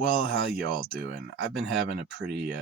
Well, how y'all doing? I've been having a pretty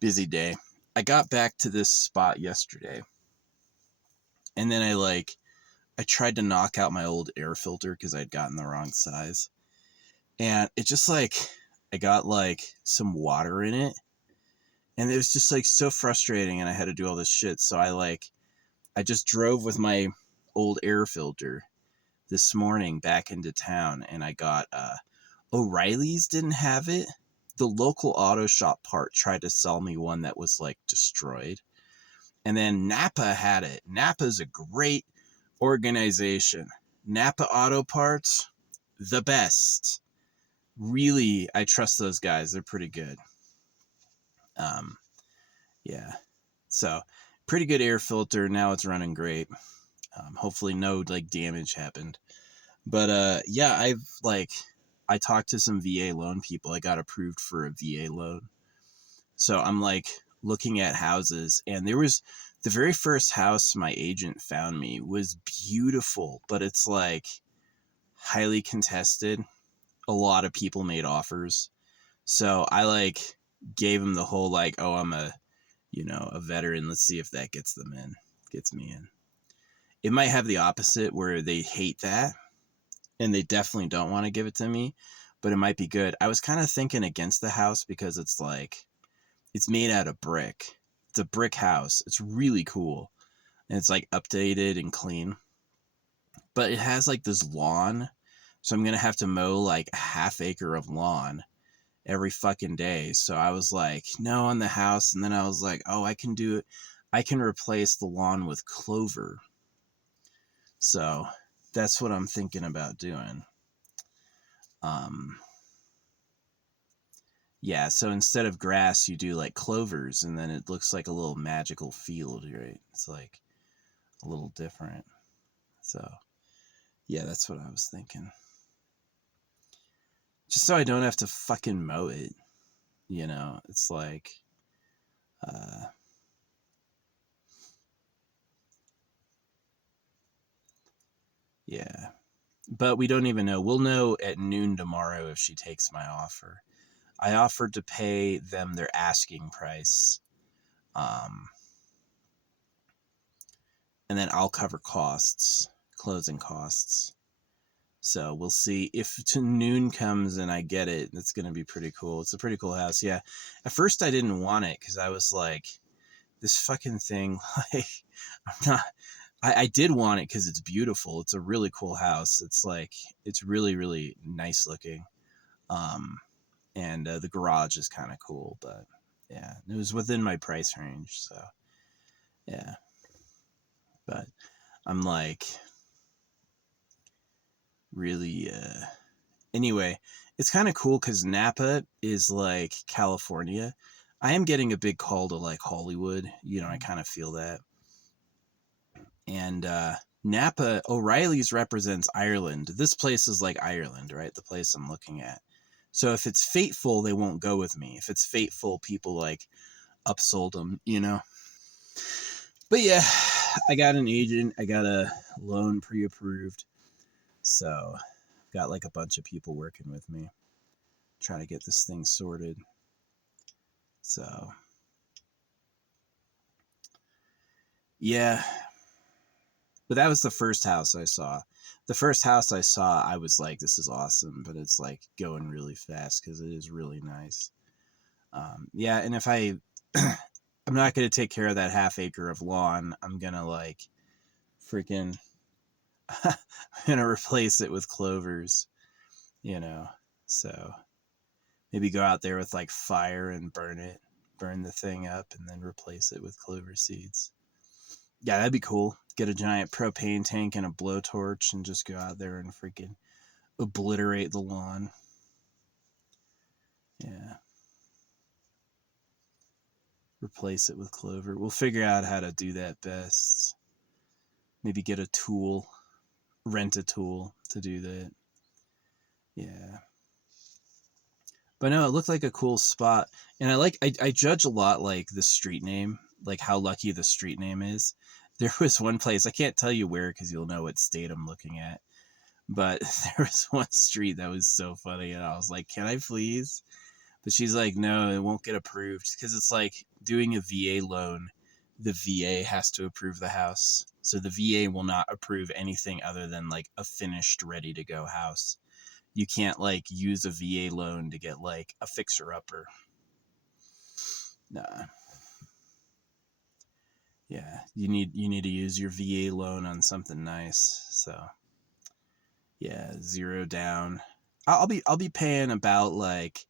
busy day. I got back to this spot yesterday, and then I tried to knock out my old air filter because I'd gotten the wrong size, and it just I got some water in it, and it was just so frustrating, and I had to do all this shit. So I just drove with my old air filter this morning back into town, and I got O'Reilly's didn't have it. The local auto shop part tried to sell me one that was destroyed. And then Napa had it. Napa's a great organization. Napa Auto Parts, the best. Really, I trust those guys. They're pretty good. Um, yeah. So, pretty good air filter. Now it's running great. Hopefully no damage happened. But yeah, I talked to some VA loan people. I got approved for a VA loan. So I'm looking at houses, and there was the very first house my agent found me was beautiful, but it's highly contested. A lot of people made offers. So I gave him the whole oh, I'm a veteran. Let's see if that gets me in. It might have the opposite where they hate that and they definitely don't want to give it to me, but it might be good. I was kind of thinking against the house because it's made out of brick. It's a brick house. It's really cool. And it's updated and clean. But it has this lawn. So I'm going to have to mow a half acre of lawn every fucking day. So I was no on the house. And then I was oh, I can do it. I can replace the lawn with clover. So that's what I'm thinking about doing. Yeah, so instead of grass, you do clovers, and then it looks like a little magical field, right? It's a little different. So, yeah, that's what I was thinking. Just so I don't have to fucking mow it, it's yeah. But we don't even know. We'll know at noon tomorrow if she takes my offer. I offered to pay them their asking price. And then I'll cover costs, closing costs. So we'll see if to noon comes and I get it. It's going to be pretty cool. It's a pretty cool house. Yeah. At first I didn't want it because I was this fucking thing, I'm not, I did want it because it's beautiful. It's a really cool house. It's really, really nice looking. And the garage is kind of cool, but yeah, it was within my price range. So yeah, but I'm really, anyway, it's kind of cool because Napa is California. I am getting a big call to Hollywood. I kind of feel that. And Napa, O'Reilly's represents Ireland. This place is Ireland, right? The place I'm looking at. So if it's fateful, they won't go with me. If it's fateful, people upsold them, But yeah, I got an agent. I got a loan pre-approved. So I've got a bunch of people working with me, trying to get this thing sorted. So yeah. But that was the first house I saw. The first house I saw, I was this is awesome, but it's going really fast because it is really nice. Yeah, and if I'm not going to take care of that half acre of lawn, I'm going to freaking, I'm going to replace it with clovers, so maybe go out there with fire and burn the thing up and then replace it with clover seeds. Yeah, that'd be cool. Get a giant propane tank and a blowtorch and just go out there and freaking obliterate the lawn. Yeah. Replace it with clover. We'll figure out how to do that best. Maybe get a tool, rent a tool to do that. Yeah. But no, it looked like a cool spot. And I judge a lot the street name, how lucky the street name is. There was one place, I can't tell you where because you'll know what state I'm looking at. But there was one street that was so funny, and I was like, "Can I please?" But she's like, "No, it won't get approved because it's like doing a VA loan. The VA has to approve the house, so the VA will not approve anything other than like a finished, ready to go house. You can't like use a VA loan to get like a fixer upper. Nah, yeah, you need to use your VA loan on something nice. So yeah, 0 down. I'll be paying about like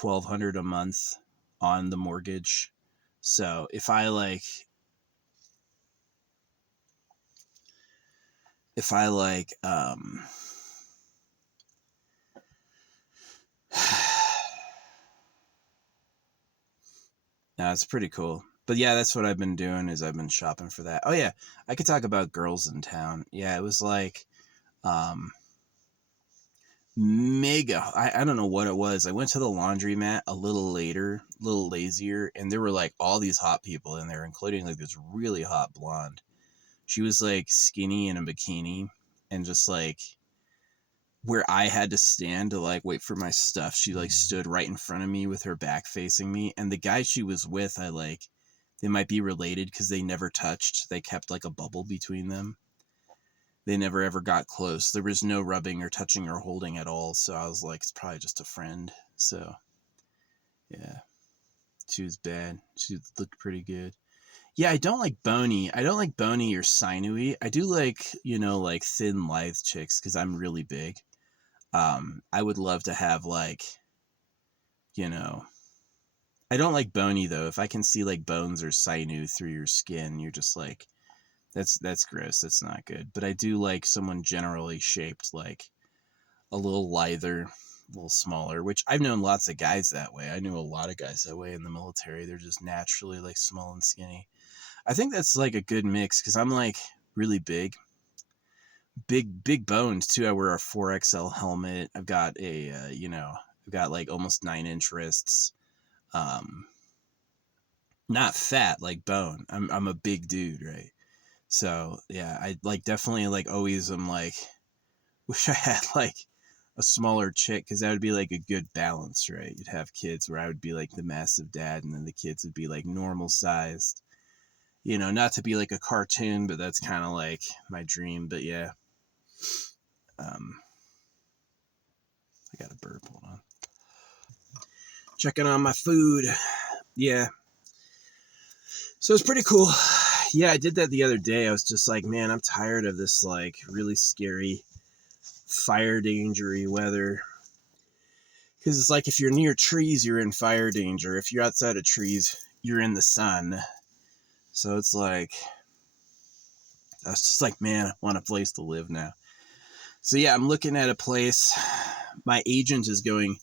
1,200 a month on the mortgage. So if I like no, it's pretty cool. But yeah, that's what I've been doing is I've been shopping for that. Oh yeah, I could talk about girls in town. Yeah, it was like um mega. I don't know what it was. I went to the laundromat a little later, a little lazier, and there were like all these hot people in there, including like this really hot blonde. She was like skinny in a bikini and just like where I had to stand to like wait for my stuff, she like stood right in front of me with her back facing me. And the guy she was with, I like they might be related because they never touched. They kept like a bubble between them. They never ever got close. There was no rubbing or touching or holding at all. So I was like, it's probably just a friend. So yeah, she was bad. She looked pretty good. Yeah, I don't like bony. I don't like bony or sinewy. I do like, like thin, lithe chicks because I'm really big. I would love to have like, you know, I don't like bony though. If I can see like bones or sinew through your skin, you're just like, that's gross. That's not good. But I do like someone generally shaped like a little lither, a little smaller, which I've known lots of guys that way. I knew a lot of guys that way in the military. They're just naturally like small and skinny. I think that's like a good mix because I'm like really big bones too. I wear a 4XL helmet. I've got I've got like almost 9-inch wrists. Um, Not fat like bone. I'm a big dude, right? So yeah, I like definitely like always am like wish I had like a smaller chick because that would be like a good balance, right? You'd have kids where I would be like the massive dad, and then the kids would be like normal sized. Not to be like a cartoon, but that's kind of like my dream. But yeah, um, I got a burp. Hold on. Checking on my food. Yeah. So it's pretty cool. Yeah, I did that the other day. I was just like, man, I'm tired of this like really scary fire dangery weather. Because it's like if you're near trees, you're in fire danger. If you're outside of trees, you're in the sun. So it's like, I was just like, man, I want a place to live now. So yeah, I'm looking at a place. My agent is going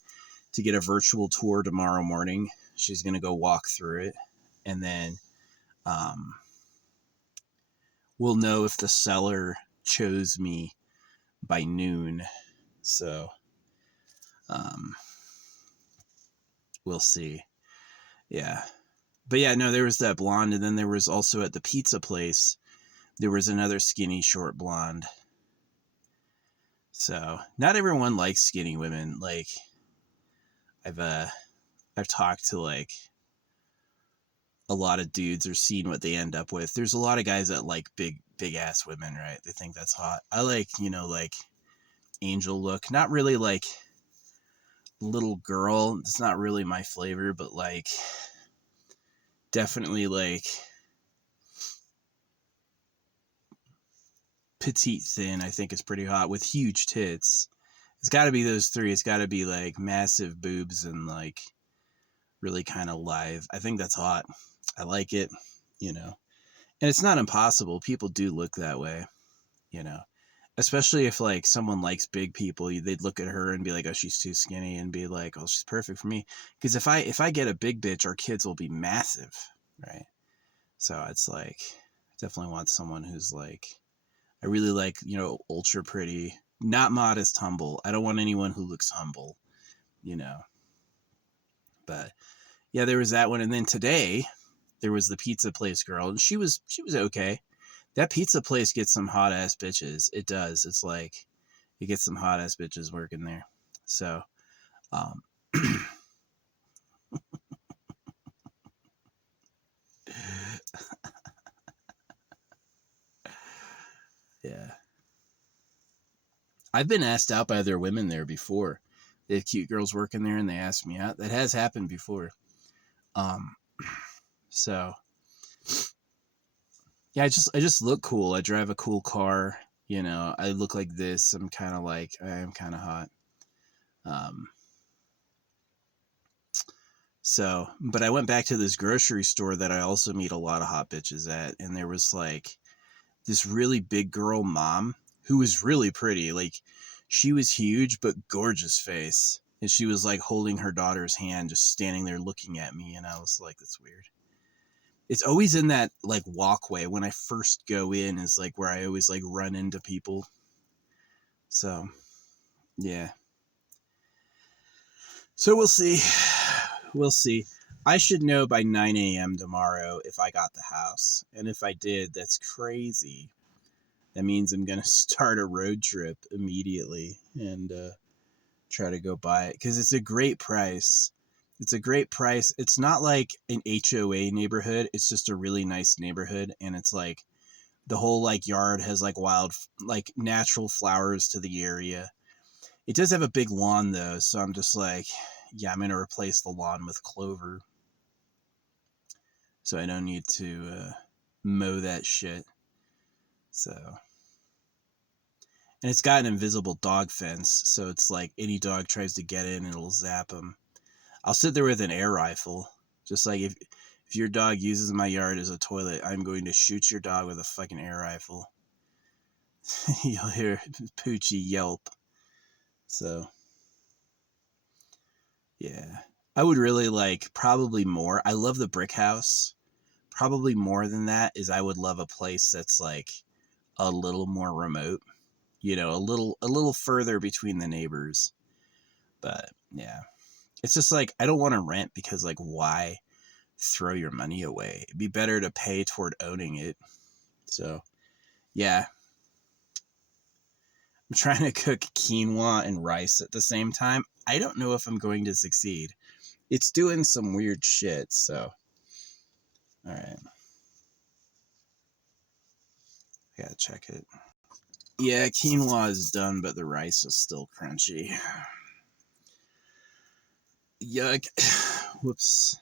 to get a virtual tour tomorrow morning. She's going to go walk through it. And then we'll know if the seller chose me by noon. So we'll see. Yeah. But yeah, no, there was that blonde. And then there was also at the pizza place, there was another skinny, short blonde. So not everyone likes skinny women. Like I've talked to like a lot of dudes or seen what they end up with. There's a lot of guys that like big ass women, right? They think that's hot. I like, like angel look. Not really like little girl. It's not really my flavor, but like definitely like petite thin, I think is pretty hot with huge tits. It's got to be those three. It's got to be like massive boobs and like really kind of live. I think that's hot. I like it, And it's not impossible. People do look that way, you know. Especially if like someone likes big people, they'd look at her and be like, "Oh, she's too skinny," and be like, "Oh, she's perfect for me." Because if I get a big bitch, our kids will be massive, right? So it's like definitely want someone who's like I really like, ultra pretty, not modest, humble. I don't want anyone who looks humble, you know. But yeah, there was that one, and then today there was the pizza place girl, and she was okay. That pizza place gets some hot ass bitches. It does. It's like You get some hot ass bitches working there. So, um, yeah. I've been asked out by other women there before. They have cute girls working there and they asked me out. That has happened before. Um, so yeah, I just look cool. I drive a cool car. You know, I look like this. I'm kind of like, I am kind of hot. Um, so, but I went back to this grocery store that I also meet a lot of hot bitches at. And there was like this really big girl mom who was really pretty. Like, she was huge, but gorgeous face. And she was like holding her daughter's hand, just standing there looking at me. And I was like, that's weird. It's always in that like walkway when I first go in, is like where I always like run into people. So, yeah. So we'll see. We'll see. I should know by 9 a.m. tomorrow if I got the house. And if I did, that's crazy. That means I'm going to start a road trip immediately and try to go buy it because it's a great price. It's a great price. It's not like an HOA neighborhood. It's just a really nice neighborhood. And it's like the whole like yard has like wild, like natural flowers to the area. It does have a big lawn though. So I'm just like, yeah, I'm going to replace the lawn with clover. So I don't need to mow that shit. So, and it's got an invisible dog fence. So it's like any dog tries to get in, it'll zap them. I'll sit there with an air rifle. Just like if your dog uses my yard as a toilet, I'm going to shoot your dog with a fucking air rifle. You'll hear Poochie yelp. So, yeah. I would really like probably more. I love the brick house. Probably more than that is I would love a place that's like a little more remote. You know, a little further between the neighbors. But yeah. It's just like I don't want to rent because like why throw your money away? It'd be better to pay toward owning it. So, yeah. I'm trying to cook quinoa and rice at the same time. I don't know if I'm going to succeed. It's doing some weird shit, so. Alright. I gotta check it. Yeah, quinoa is done, but the rice is still crunchy. Yuck. Whoops.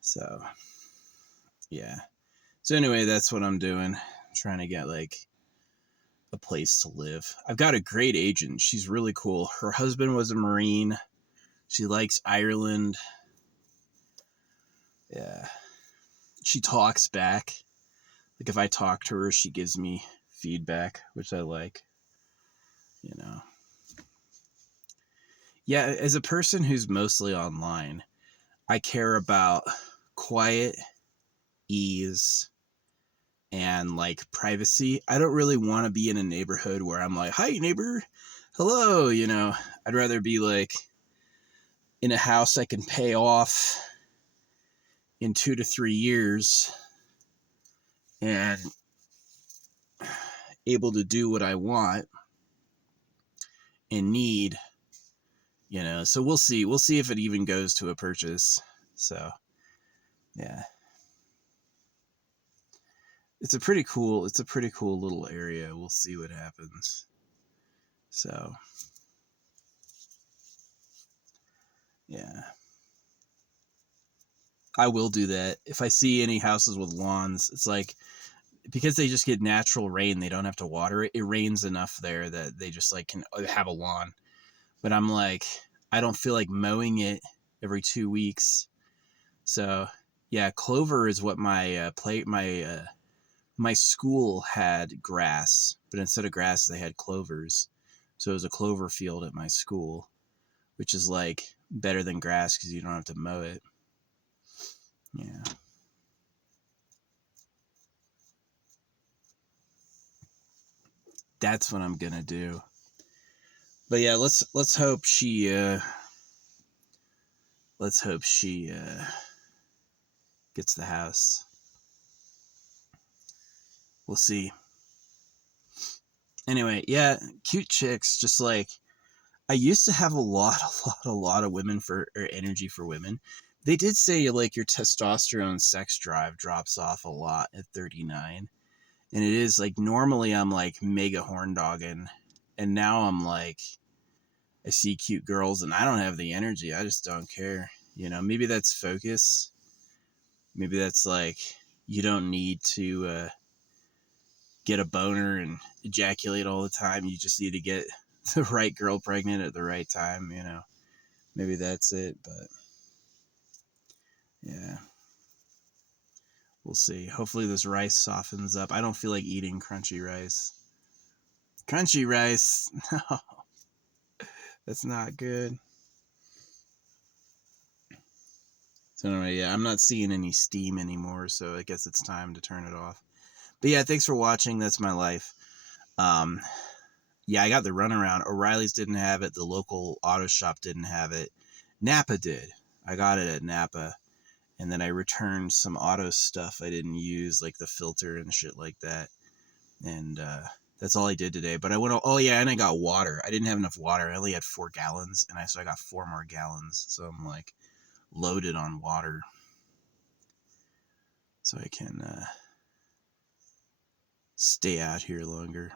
So, yeah. So anyway, that's what I'm doing. I'm trying to get like a place to live. I've got a great agent. She's really cool. Her husband was a Marine. She likes Ireland. Yeah. She talks back. Like if I talk to her, she gives me feedback, which I like. You know. Yeah, as a person who's mostly online, I care about quiet, ease, and like privacy. I don't really want to be in a neighborhood where I'm like, "Hi neighbor. Hello," you know. I'd rather be like in a house I can pay off in 2 to 3 years and able to do what I want and need, you know. So we'll see. We'll see if it even goes to a purchase. So, yeah. It's a pretty cool little area. We'll see what happens. So, yeah. I will do that. If I see any houses with lawns, it's like because they just get natural rain, they don't have to water it. It rains enough there that they just like can have a lawn. But I'm like, I don't feel like mowing it every 2 weeks. So yeah, clover is what my school had grass, but instead of grass they had clovers. So it was a clover field at my school, which is like better than grass because you don't have to mow it. Yeah. That's what I'm gonna do. But yeah, let's hope she gets the house. We'll see. Anyway, yeah, cute chicks. Just like I used to have a lot of women for or energy for women. They did say like your testosterone sex drive drops off a lot at 39. And it is like normally I'm like mega horn dogging, and now I'm like I see cute girls and I don't have the energy. I just don't care. You know, maybe that's focus. Maybe that's like you don't need to get a boner and ejaculate all the time. You just need to get the right girl pregnant at the right time. You know, maybe that's it. But yeah, we'll see. Hopefully this rice softens up. I don't feel like eating crunchy rice. Crunchy rice, no, that's not good. So anyway, yeah, I'm not seeing any steam anymore, so I guess it's time to turn it off. But yeah, thanks for watching. That's my life. Um, yeah, I got the runaround. O'Reilly's didn't have it. The local auto shop didn't have it. Napa did. I got it at Napa, and then I returned some auto stuff I didn't use, like the filter and shit like that. And that's all I did today. But I went. Oh yeah, and I got water. I didn't have enough water. I only had 4 gallons, and so I got 4 more gallons. So I'm like loaded on water, so I can stay out here longer.